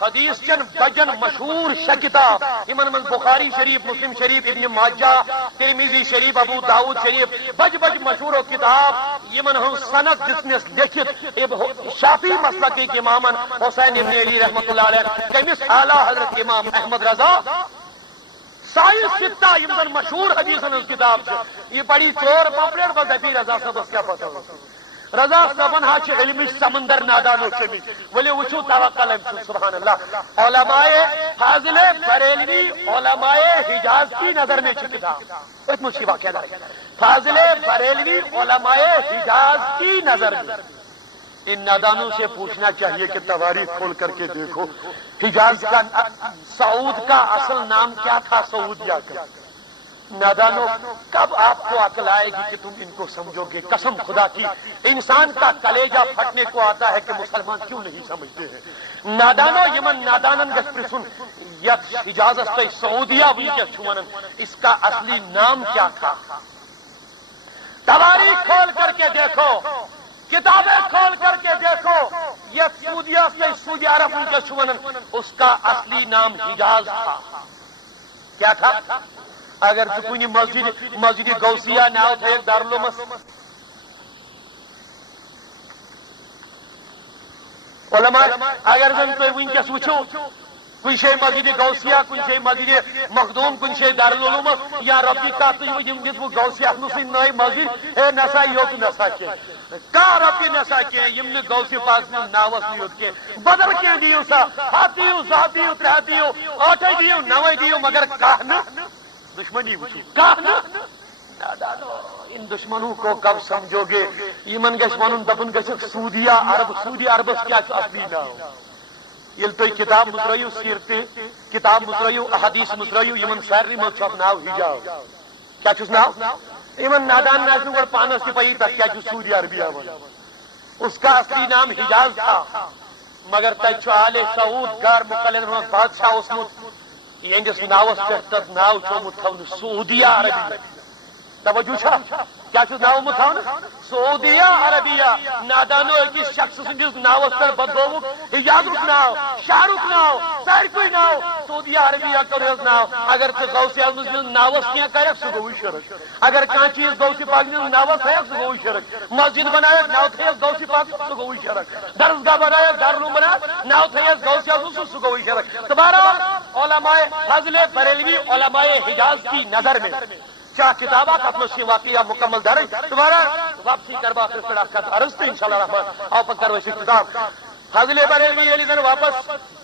حدیث چن بجن مشہور شےٚ کتاب یمن منٛز بخاری شریف، مسلم شریف، ابن ماجہ، ترمذی شریف، ابو داؤد شریف، بج بج مشہور کتاب یمن ہن سند دِژنس لیکھِتھ شافی مسلکٕکۍ امامن حسین ابن علی رحمۃ اللہ علیہ، تٔمِس اعلیٰ حضرت امام احمد رضا سائنس ستا یم زن مشہور حدیثن ہز کتاب یہ پڑھی ژور پمپلیٹ بس دپی رضا صاحبس کیا پتہ. رضا صاحبن ہا علمچ سمندر نادانو چمی ولے وچھو توکل ام سبحان اللہ. علماء فاضل بریلوی علماء حجاز کی نظر میں کتاب ایک مجھ کی واقعہ ہے. فاضل بریلوی علماء حجاز کی نظر میں. ان نادانوں سے پوچھنا چاہیے کہ تواریخ کھول کر کے دیکھو حجاز کا سعود کا اصل نام کیا تھا، سعودیہ کا. نادانوں کب آپ کو عقل آئے گی کہ تم ان کو سمجھو گے؟ قسم خدا کی انسان کا کلیجہ پھٹنے کو آتا ہے کہ مسلمان کیوں نہیں سمجھتے ہیں. نادانوں یمن نادانن گژھ پرژھن یت حجازس تھی سعودیہ ونکس ونان اس کا اصلی نام کیا تھا. تواریخ کھول کر کے دیکھو، کتابیں کھول کر کے دیکھو. یہ سعودیہ سے سعودی عرب ونکس ونان اس کا اصلی نام حجاز تھا. کیا تھا؟ اگر تو کنی مسجد غوثیہ ناو تھا ایک دارالعلومس علماء اگر زن تھی ونکس وچھو کن شے مسجد غوثیہ، کن شے مسجد مخدوم، کن شے دارالعلومس یا ربی کا یم دس وہ غوثیہ نسے نئی مسجد اے نسا یوت نسا کے کا ربی نسا کے یم نے غوثی پاک میں ناوس نیوت کے بدل کے دیو سا ہاتیو زادیو تہاتیو آٹھے دیو نوے دیو مگر کہنا دشمنی وچھو کہنا. ان دشمنوں کو کب سمجھو گے؟ یمن گژھ ونن دپن گژھکھ سعودیہ عرب. سعودی عربس کیا اصلی ناو؟ یل تھی کتاب مترو سیرت کتاب مترو احادیث مترو یمن سارے من چھ ناو حجاز. کیا چھس ناو؟ یمن نادان ناس گوڑ پانس تہ پی تک کیا سعودی عربیہ ون. اس کا اصلی نام حجاز تھا مگر تہ آل سعود غار مقلد بادشاہ اوسمت یہندس ناوس پہ تک ناو چومت تھون سعودیہ عربیہ. توجہ چھا کیا چھ ناو مت تھون سعودیہ عربیہ. نادانو اکس شخص سندس ناوس پہ بدلوک حجازک ناو، شہرک ناو، سارے ناو سعودیہ عربیہ کرس ناو. اگر تو غوث اعظم ناوس کیا کرک سہ گوئی شرک. اگر کان چیز غوث پاک ناوس تھیک سہ گوئی شرک. مسجد بنائک ناو تھیس غوث پاک سہ گوئی شرک. درسگاہ بنائک دارالعلوم بنائک ناو تھیس غوث اعظم سہ گوئی شرک. تمہارا علماء فضل بریلوی علماء حجاز کی نظر میں کیا کتابہ کتنا واقعہ مکمل درج تمہارا واپسی کروا پھر پڑا عرض تو انشاءاللہ رحمان آؤ پتہ کرو اسی کتاب. فضل بریلوی یلی زن واپس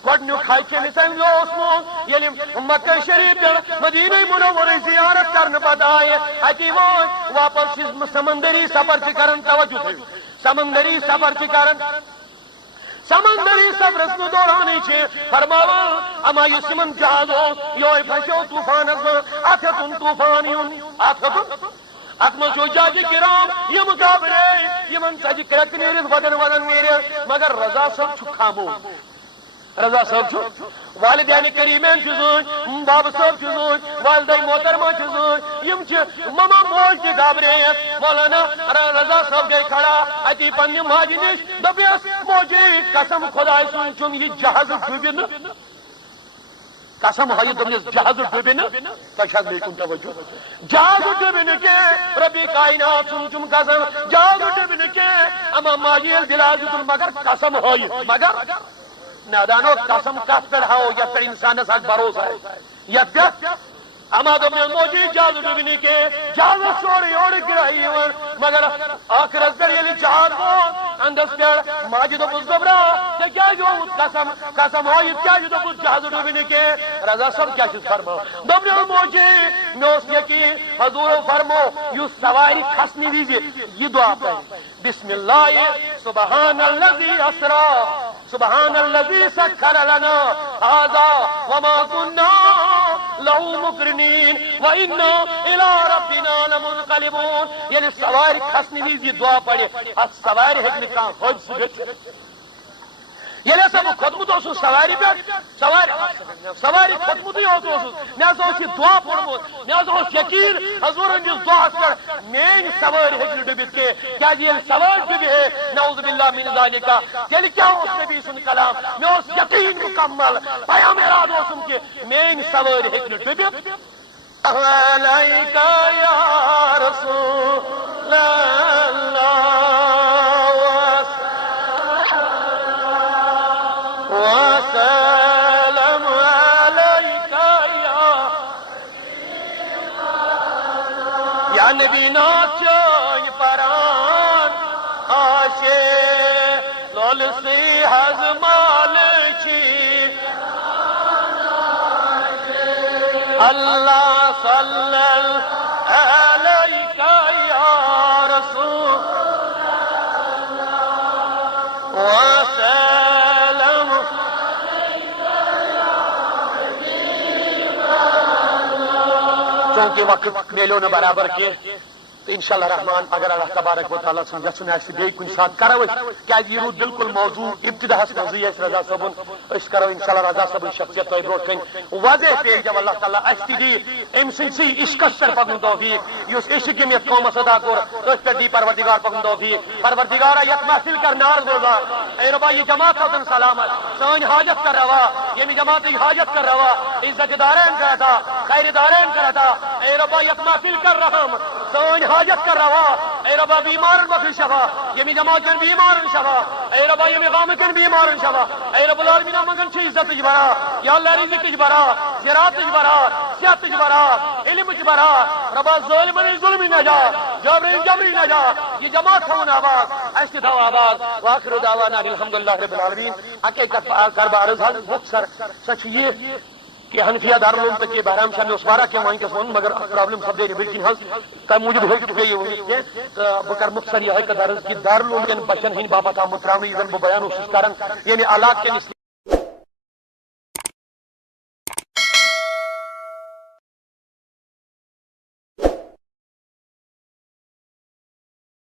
گۄڈنیُک خاکہِ نِسان اوسمُت ییٚلہِ مکہ شریف پٮ۪ٹھ مدینہ منورٕچ زیارت کرنہٕ پتہٕ آیہِ اتی وٲتۍ واپس چھِ سمندری سفر چھِ کران. توجہ تھٲیِو سمندری سفر چھِ کران. سمندری سفرس دوران فرماوان اما اس من جہاز یہ پھسو طوفانس من ات ہتن طوفان یون ات ہتن ات من جاج کرام یم گابرے یمن ژجہِ کرٛٮ۪کہٕ نیرِتھ ودن ودن نیرِتھ مگر رضا صٲب چھُ خاموش. رضا صٲب چھُ والدین کریمین چھِ زٲنۍ، بابا صٲب چھِ زٲنۍ، والدہ محترمہ چھِ زٲنۍ، یم چھِ مما موج تہِ گابریت. مولانا رضا صٲب گٔے کھڑا اتی پننہِ ماجہِ نِش دوٚپیس موجی قسم خداے سُنٛد چھُم یہِ جہاز ڈُبہِ نہٕ. قسم ہٲیِتھ دوٚپنس جہاز ڈُبہِ نہٕ. تۄہہِ چھا بیٚیہِ کُن توجہ؟ جہاز ڈُبہِ نہٕ کینٛہہ رۄبہِ کاینات سُنٛد چھُم قسم جہاز ڈُبہِ نہٕ کینٛہہ. اما ماجہِ ییٚلہِ دِلاس دِتُن مگر قسم ہٲیِتھ مگر نادانو قسم کت پہ ہاؤ یت پہ انسانس اک بھروسہ ہے یت پہ اما دوپنس موجی جہاز ڈُبنہِ کینٛہہ جہازس سورُے یورٕ گرٲے یِوان مگر ٲخرس پٮ۪ٹھ ییٚلہِ جہاز ووت اندس پٮ۪ٹھ ماجہِ دوٚپُس گۄبرا ژےٚ کیٛازِ ہووُتھ قسم ہٲیِتھ کیٛازِ دوٚپُس جہاز ڈُبہِ کینٛہہ. رضا صٲب کیٛاہ چھُس فرماوان دوٚپنس موجی مےٚ اوس یقیٖن حضوٗرو فرمو یُس سوارِ کھسنہٕ وِزِ یہِ دعا پرِ بسم اللہ سبحان الذی اسرا سبحان الذی سخر لنا هذا وما كنا له مقرنين وإنا إلى ربنا لمنقلبون. یعنی سواری کھسنے وز یہ دعا پڑے ات سواری ہیکہ کھانا حج گھت. ییٚلہِ ہسا بہٕ کھوٚتمُت اوسُس سوارِ پٮ۪ٹھ سوارِ کھوٚتمُتٕے اوسُس مےٚ ہسا اوس یہِ دعا پوٚرمُت مےٚ ہسا اوس یقیٖن حضوٗرن دِژ دعاہس پٮ۪ٹھ میٲنۍ سوٲرۍ ہیٚکہِ نہٕ ڈُبِتھ کینٛہہ کیٛازِ ییٚلہِ سوٲرۍ ڈُبہِ ہے نعوذ باللہ من ذالِکا تیٚلہِ کیٛاہ اوس نبی سُنٛد کلام مےٚ اوس یقیٖن مُکمل بیان اراد اوسُم کہِ میٲنۍ سوٲرۍ ہیٚکہِ نہٕ ڈُبِتھ. علیکَ یا رسول اللہ وسلم علیکَ یا نبی نات چٲنۍ پران آشے لولسٕے حظ مالہٕ چھی اللہ صلی علیکَ یا رسول وسلم. چونکہ وقت میلو نہ برابر کی تو انشاءاللہ رحمان اگر اللہ تبارک و تعالیٰ سن یژھُن آسہِ بیٚیہِ کُنہِ ساتہٕ کرو أسۍ کیٛازِ یہِ روٗد بالکل موضوٗع ابتداہس منٛزٕے اَسہِ رضا صٲبُن أسۍ کرو انشاءاللہ رضا صٲبٕنۍ شخصیت تۄہہِ برونٛٹھ کَنہِ واضح پیش دِو اللہ تعالیٰ اَسہِ تہِ دِیہِ أمۍ سٕنٛدسٕے عشقس پٮ۪ٹھ پَکنُن توفیٖق یُس عشق یِم یَتھ قومس ادا کوٚر تٔتھۍ پٮ۪ٹھ دِیہِ پروردِگار پَکنُن توفیٖق. پروردِگارا یَتھ محفل کر نار روزا اے ربا یہ جماعت وطن سلامت سٲنۍ حاجت کر روا ییٚمہِ جماعتٕچ حاجت کر روا عزت دارین کر عطا خیر دارین کر عطا اے ربا یَتھ محفل کر رحم سٲنۍ حاجت کر روا اے ربا بیمارن بخش شفا ییٚمہِ جماعت کٮ۪ن بیمارن شفا اے ربا ییٚمہِ قومہٕ کٮ۪ن بیمارن شفا اے رب العالمیٖن منٛگان چھِ عزتٕچ برا یا اللہ رزقٕچ برا زراعتٕچ برا صحتٕچ برا علمٕچ برا ربا ظٲلمن ظلمٕچ نجات جبرٕچ جبرٕچ نجات یہ جماعت تھاوُن آباد اَسہِ تہِ تھاو آباد وآخر دعوانا الحمدللہ رب العالمین. اکے کتھ کر بہٕ عرض حظ مختصر سۄ چھِ یہِ کہ حنفیہ دارالعلوم تہٕ کہ بہرام شاہ مےٚ اوس واریاہ کینٛہہ وۄنۍ کیٛاہ ووٚن مگر پرابلم سپدے نہٕ بِلکُل حظ تَمہِ موٗجوٗب ہیٚکہِ بیٚیہِ ؤنِتھ کینٛہہ تہٕ بہٕ کرٕ مختصر یِہوٚے کتھ عرض کہ دارالعلوم کٮ۪ن بچن ہٕنٛدۍ باپتھ آو مُتراونہٕ یہِ زن بہٕ بیان اوسُس کران ییٚمہِ علاقہٕ کٮ۪ن